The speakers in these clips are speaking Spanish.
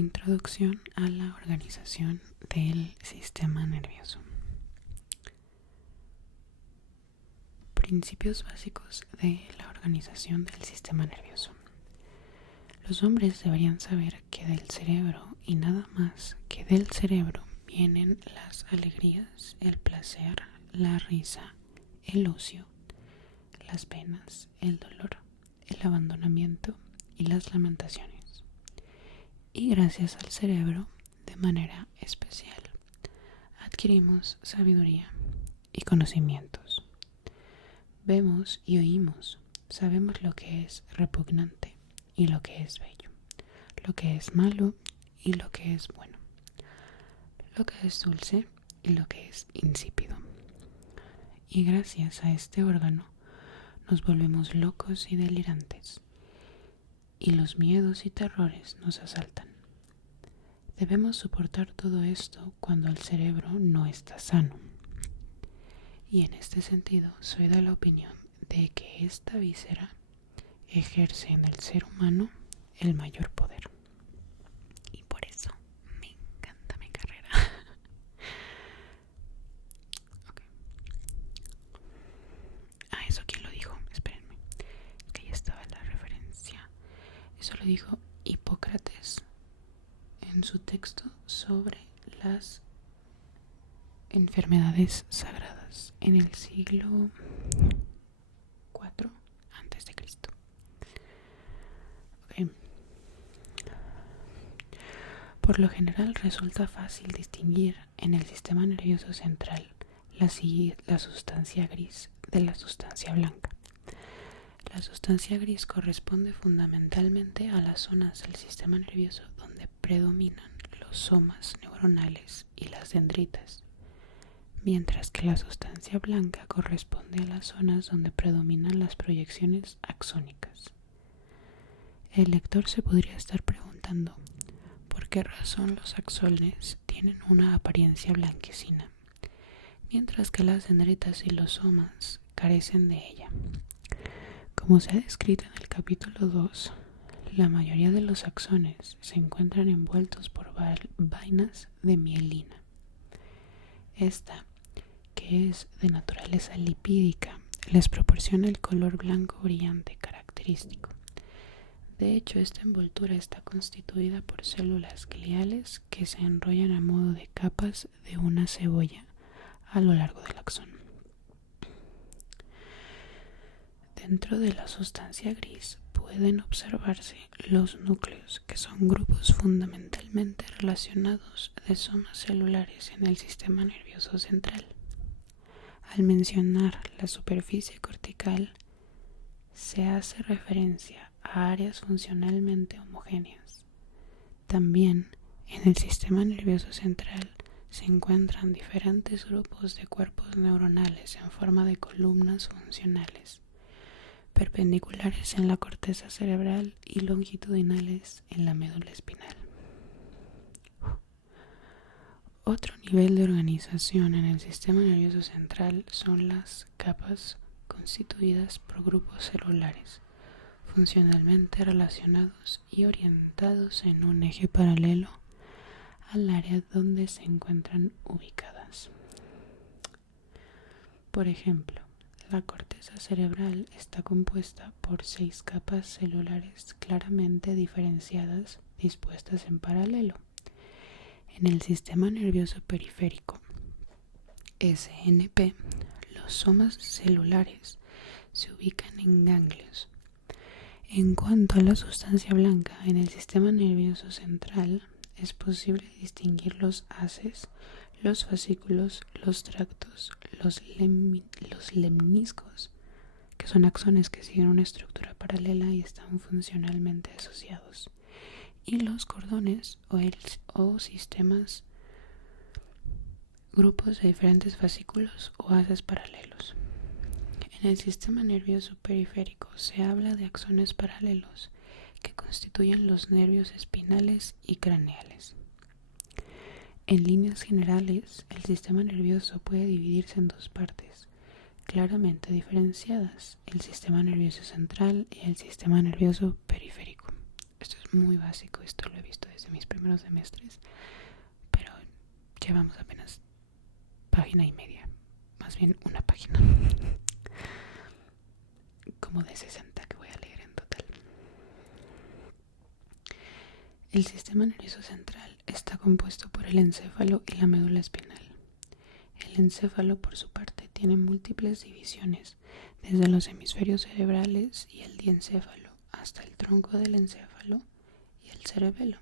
Introducción a la organización del sistema nervioso. Principios básicos de la organización del sistema nervioso. Los hombres deberían saber que del cerebro y nada más que del cerebro vienen las alegrías, el placer, la risa, el ocio, las penas, el dolor, el abandonamiento y las lamentaciones. Y gracias al cerebro, de manera especial, adquirimos sabiduría y conocimientos. Vemos y oímos, sabemos lo que es repugnante y lo que es bello, lo que es malo y lo que es bueno, lo que es dulce y lo que es insípido. Y gracias a este órgano nos volvemos locos y delirantes, y los miedos y terrores nos asaltan. Debemos soportar todo esto cuando el cerebro no está sano. Y en este sentido soy de la opinión de que esta víscera ejerce en el ser humano el mayor poder. Y por eso me encanta mi carrera. Okay. Eso quién lo dijo, espérenme, que ya estaba la referencia. Eso lo dijo Hipócrates en su texto sobre las enfermedades sagradas en el siglo IV antes de Cristo. Okay. Por lo general resulta fácil distinguir en el sistema nervioso central la sustancia gris de la sustancia blanca. La sustancia gris corresponde fundamentalmente a las zonas del sistema nervioso donde predominan los somas neuronales y las dendritas, mientras que la sustancia blanca corresponde a las zonas donde predominan las proyecciones axónicas. El lector se podría estar preguntando por qué razón los axones tienen una apariencia blanquecina, mientras que las dendritas y los somas carecen de ella. Como se ha descrito en el capítulo 2, la mayoría de los axones se encuentran envueltos por vainas de mielina. Esta, que es de naturaleza lipídica, les proporciona el color blanco brillante característico. De hecho, esta envoltura está constituida por células gliales que se enrollan a modo de capas de una cebolla a lo largo del axón. Dentro de la sustancia gris pueden observarse los núcleos, que son grupos fundamentalmente relacionados de somas celulares en el sistema nervioso central. Al mencionar la superficie cortical, se hace referencia a áreas funcionalmente homogéneas. También en el sistema nervioso central se encuentran diferentes grupos de cuerpos neuronales en forma de columnas funcionales, perpendiculares en la corteza cerebral y longitudinales en la médula espinal. Otro nivel de organización en el sistema nervioso central son las capas constituidas por grupos celulares, funcionalmente relacionados y orientados en un eje paralelo al área donde se encuentran ubicadas. Por ejemplo, la corteza cerebral está compuesta por 6 capas celulares claramente diferenciadas dispuestas en paralelo. En el sistema nervioso periférico, SNP, los somas celulares se ubican en ganglios. En cuanto a la sustancia blanca, en el sistema nervioso central es posible distinguir los haces, los fascículos, los tractos, los lemniscos, que son axones que siguen una estructura paralela y están funcionalmente asociados, y los cordones o sistemas, grupos de diferentes fascículos o haces paralelos. En el sistema nervioso periférico se habla de axones paralelos que constituyen los nervios espinales y craneales. En líneas generales, el sistema nervioso puede dividirse en dos partes, claramente diferenciadas: el sistema nervioso central y el sistema nervioso periférico. Esto es muy básico, esto lo he visto desde mis primeros semestres, pero llevamos apenas página y media, más bien una página, como de 60 que voy a leer en total. El sistema nervioso central está compuesto por el encéfalo y la médula espinal. El encéfalo, por su parte, tiene múltiples divisiones, desde los hemisferios cerebrales y el diencéfalo hasta el tronco del encéfalo y el cerebelo.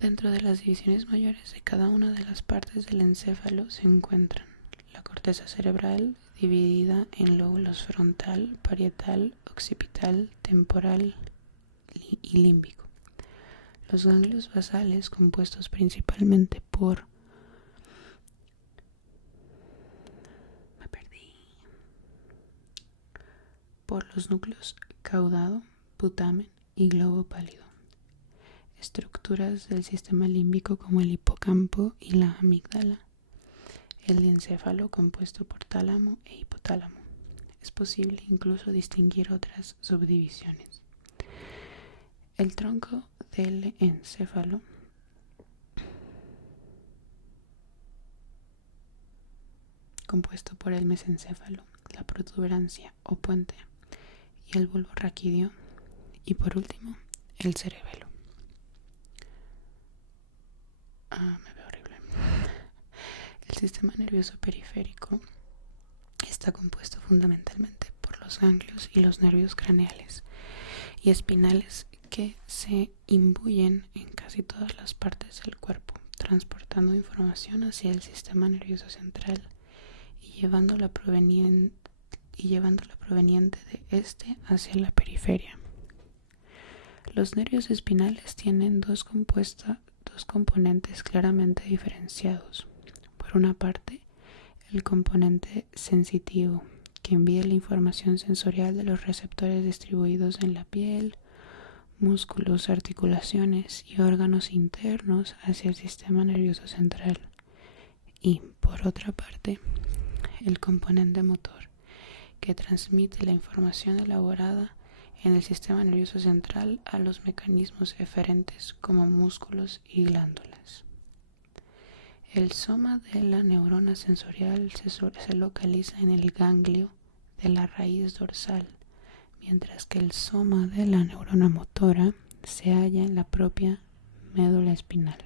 Dentro de las divisiones mayores de cada una de las partes del encéfalo se encuentran la corteza cerebral, dividida en lóbulos frontal, parietal, occipital, temporal y límbico. Los ganglios basales, compuestos principalmente por los núcleos caudado, putamen y globo pálido. Estructuras del sistema límbico como el hipocampo y la amígdala. El diencéfalo, compuesto por tálamo e hipotálamo. Es posible incluso distinguir otras subdivisiones. El tronco del encéfalo compuesto por el mesencéfalo, la protuberancia o puente y el bulbo raquídeo, y por último el cerebelo. Me veo horrible. El sistema nervioso periférico está compuesto fundamentalmente por los ganglios y los nervios craneales y espinales que se imbuyen en casi todas las partes del cuerpo, transportando información hacia el sistema nervioso central y llevándola proveniente de este hacia la periferia. Los nervios espinales tienen dos componentes claramente diferenciados. Por una parte, el componente sensitivo, que envía la información sensorial de los receptores distribuidos en la piel, músculos, articulaciones y órganos internos hacia el sistema nervioso central. Y, por otra parte, el componente motor, que transmite la información elaborada en el sistema nervioso central a los mecanismos eferentes como músculos y glándulas. El soma de la neurona sensorial se localiza en el ganglio de la raíz dorsal, mientras que el soma de la neurona motora se halla en la propia médula espinal.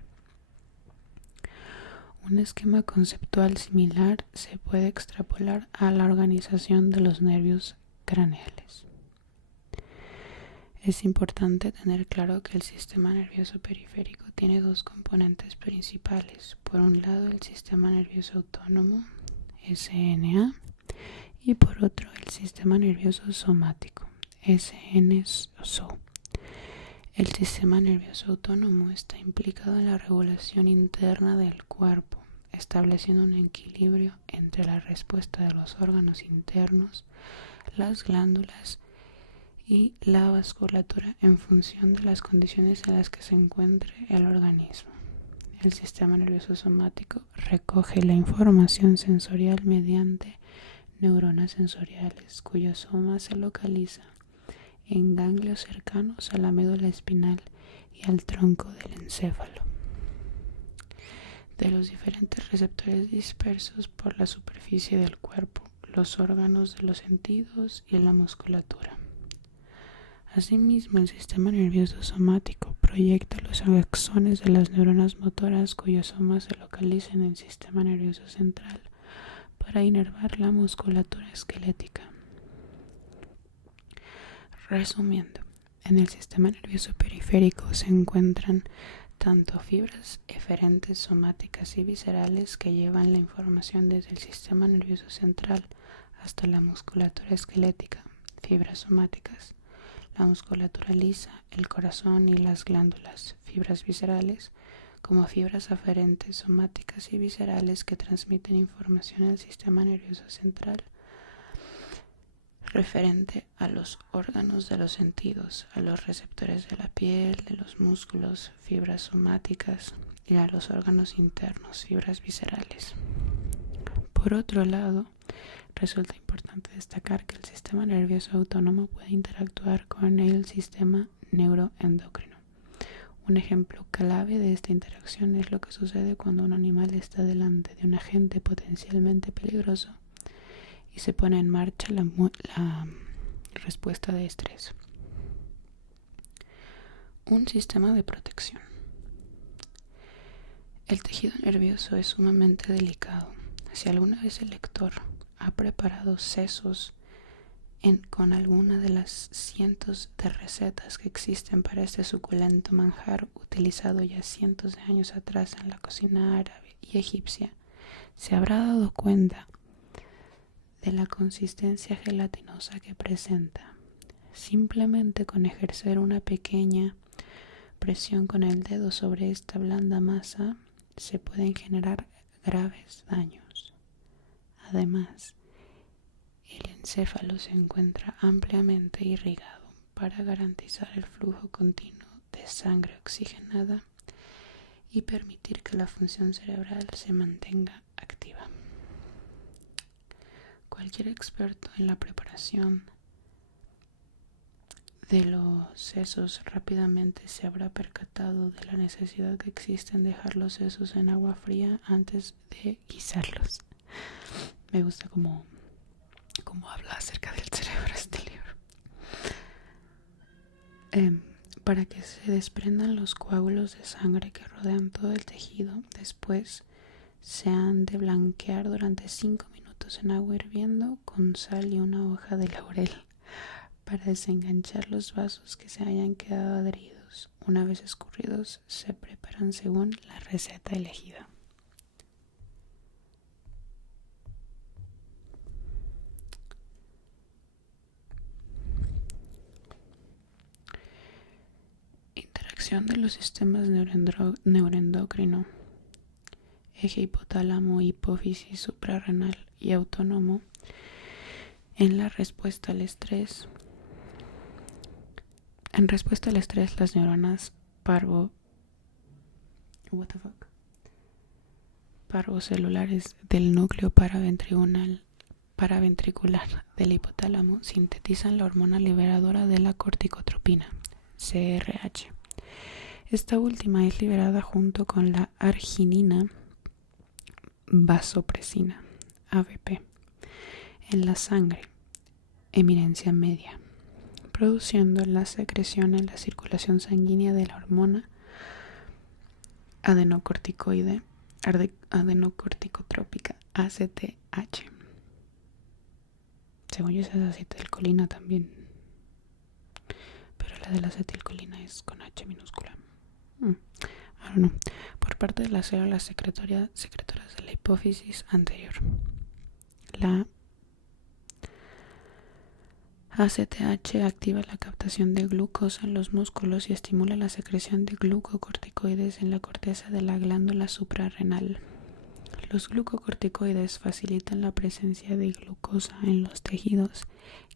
Un esquema conceptual similar se puede extrapolar a la organización de los nervios craneales. Es importante tener claro que el sistema nervioso periférico tiene dos componentes principales. Por un lado, el sistema nervioso autónomo, SNA, y por otro, el sistema nervioso somático, SNSO. El sistema nervioso autónomo está implicado en la regulación interna del cuerpo, estableciendo un equilibrio entre la respuesta de los órganos internos, las glándulas y la vasculatura en función de las condiciones en las que se encuentre el organismo. El sistema nervioso somático recoge la información sensorial mediante neuronas sensoriales, cuyo soma se localiza en ganglios cercanos a la médula espinal y al tronco del encéfalo, de los diferentes receptores dispersos por la superficie del cuerpo, los órganos de los sentidos y la musculatura. Asimismo, el sistema nervioso somático proyecta los axones de las neuronas motoras cuyo soma se localiza en el sistema nervioso central para inervar la musculatura esquelética. Resumiendo, en el sistema nervioso periférico se encuentran tanto fibras eferentes somáticas y viscerales que llevan la información desde el sistema nervioso central hasta la musculatura esquelética, fibras somáticas, la musculatura lisa, el corazón y las glándulas, fibras viscerales, como fibras aferentes somáticas y viscerales que transmiten información al sistema nervioso central referente a los órganos de los sentidos, a los receptores de la piel, de los músculos, fibras somáticas, y a los órganos internos, fibras viscerales. Por otro lado, resulta importante destacar que el sistema nervioso autónomo puede interactuar con el sistema neuroendocrino. Un ejemplo clave de esta interacción es lo que sucede cuando un animal está delante de un agente potencialmente peligroso y se pone en marcha la respuesta de estrés. Un sistema de protección. El tejido nervioso es sumamente delicado. Si alguna vez el lector ha preparado sesos con alguna de las cientos de recetas que existen para este suculento manjar utilizado ya cientos de años atrás en la cocina árabe y egipcia, se habrá dado cuenta de la consistencia gelatinosa que presenta. Simplemente con ejercer una pequeña presión con el dedo sobre esta blanda masa se pueden generar graves daños. Además, el encéfalo se encuentra ampliamente irrigado para garantizar el flujo continuo de sangre oxigenada y permitir que la función cerebral se mantenga activa. Cualquier experto en la preparación de los sesos rápidamente se habrá percatado de la necesidad que existe en dejar los sesos en agua fría antes de guisarlos. Me gusta cómo habla acerca del cerebro este libro. Para que se desprendan los coágulos de sangre que rodean todo el tejido, después se han de blanquear durante 5 minutos en agua hirviendo con sal y una hoja de laurel para desenganchar los vasos que se hayan quedado adheridos. Una vez escurridos, se preparan según la receta elegida. Interacción de los sistemas neuroendocrino, eje hipotálamo, hipófisis suprarrenal y autónomo en la respuesta al estrés. En respuesta al estrés, las neuronas parvocelulares del núcleo paraventricular del hipotálamo sintetizan la hormona liberadora de la corticotropina, CRH. Esta última es liberada junto con la arginina vasopresina, AVP, en la sangre, eminencia media, produciendo la secreción en la circulación sanguínea de la hormona adenocorticotrópica, ACTH. Según yo, esa es acetilcolina también, pero la de la acetilcolina es con H minúscula. Ahora no. Por parte de las células secretoras de la hipófisis anterior. La ACTH activa la captación de glucosa en los músculos y estimula la secreción de glucocorticoides en la corteza de la glándula suprarrenal. Los glucocorticoides facilitan la presencia de glucosa en los tejidos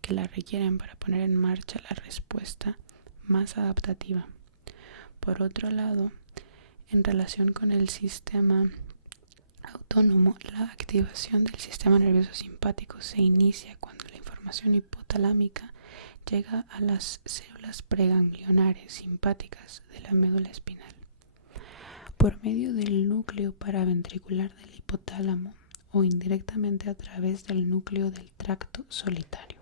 que la requieren para poner en marcha la respuesta más adaptativa. Por otro lado, en relación con el sistema autónomo, la activación del sistema nervioso simpático se inicia cuando la información hipotalámica llega a las células preganglionares simpáticas de la médula espinal por medio del núcleo paraventricular del hipotálamo o indirectamente a través del núcleo del tracto solitario.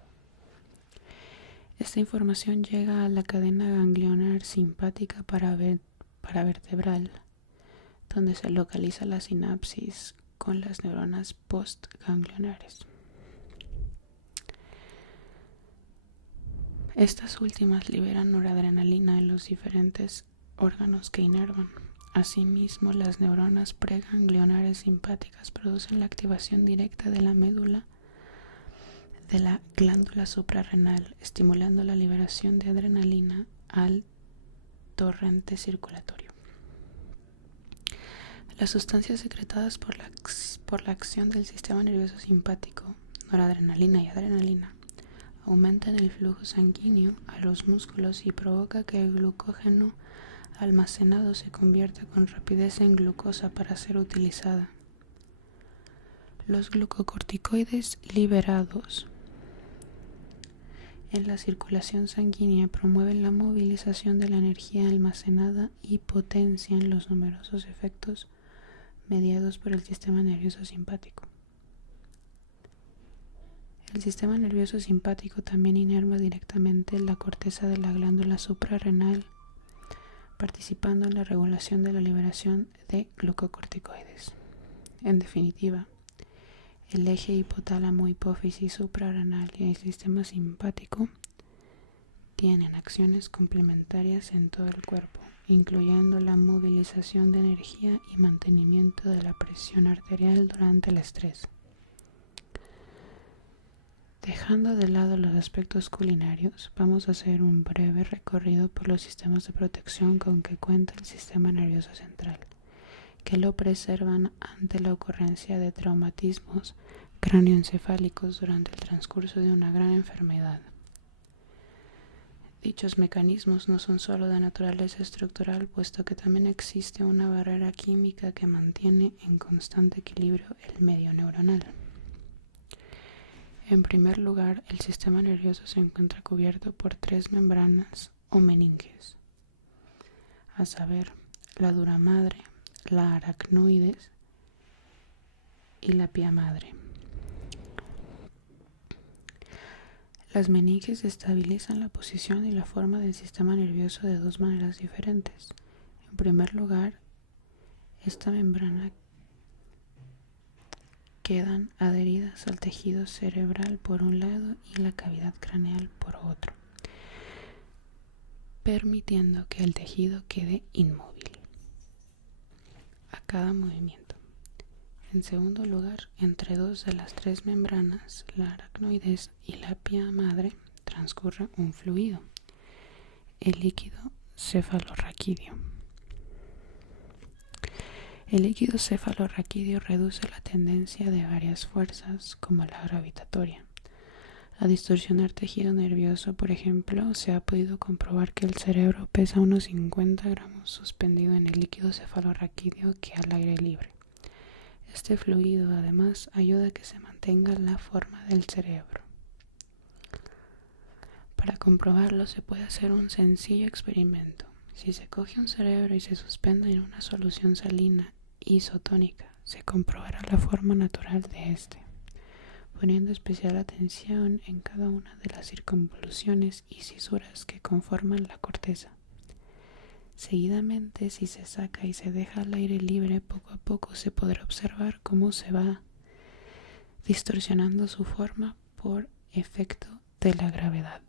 Esta información llega a la cadena ganglionar simpática paravertebral, donde se localiza la sinapsis con las neuronas postganglionares. Estas últimas liberan noradrenalina en los diferentes órganos que inervan. Asimismo, las neuronas preganglionares simpáticas producen la activación directa de la médula de la glándula suprarrenal, estimulando la liberación de adrenalina al torrente circulatorio. Las sustancias secretadas por la acción del sistema nervioso simpático, noradrenalina y adrenalina, aumentan el flujo sanguíneo a los músculos y provoca que el glucógeno almacenado se convierta con rapidez en glucosa para ser utilizada. Los glucocorticoides liberados en la circulación sanguínea promueven la movilización de la energía almacenada y potencian los numerosos efectos mediados por el sistema nervioso simpático. El sistema nervioso simpático también inerva directamente la corteza de la glándula suprarrenal, participando en la regulación de la liberación de glucocorticoides. En definitiva, el eje hipotálamo-hipófisis suprarrenal y el sistema simpático tienen acciones complementarias en todo el cuerpo, incluyendo la movilización de energía y mantenimiento de la presión arterial durante el estrés. Dejando de lado los aspectos culinarios, vamos a hacer un breve recorrido por los sistemas de protección con que cuenta el sistema nervioso central, que lo preservan ante la ocurrencia de traumatismos cráneoencefálicos durante el transcurso de una gran enfermedad. Dichos mecanismos no son solo de naturaleza estructural, puesto que también existe una barrera química que mantiene en constante equilibrio el medio neuronal. En primer lugar, el sistema nervioso se encuentra cubierto por 3 membranas o meninges, a saber, la dura madre, la aracnoides y la pía madre. Las meninges estabilizan la posición y la forma del sistema nervioso de 2 maneras diferentes. En primer lugar, esta membrana quedan adheridas al tejido cerebral por un lado y la cavidad craneal por otro, permitiendo que el tejido quede inmóvil a cada movimiento. En segundo lugar, entre 2 de las 3 membranas, la aracnoides y la pía madre, transcurre un fluido, el líquido cefalorraquídeo. El líquido cefalorraquídeo reduce la tendencia de varias fuerzas, como la gravitatoria, a distorsionar tejido nervioso. Por ejemplo, se ha podido comprobar que el cerebro pesa unos 50 gramos suspendido en el líquido cefalorraquídeo que al aire libre. Este fluido, además, ayuda a que se mantenga la forma del cerebro. Para comprobarlo, se puede hacer un sencillo experimento. Si se coge un cerebro y se suspende en una solución salina isotónica, se comprobará la forma natural de este, poniendo especial atención en cada una de las circunvoluciones y cisuras que conforman la corteza. Seguidamente, si se saca y se deja al aire libre, poco a poco se podrá observar cómo se va distorsionando su forma por efecto de la gravedad.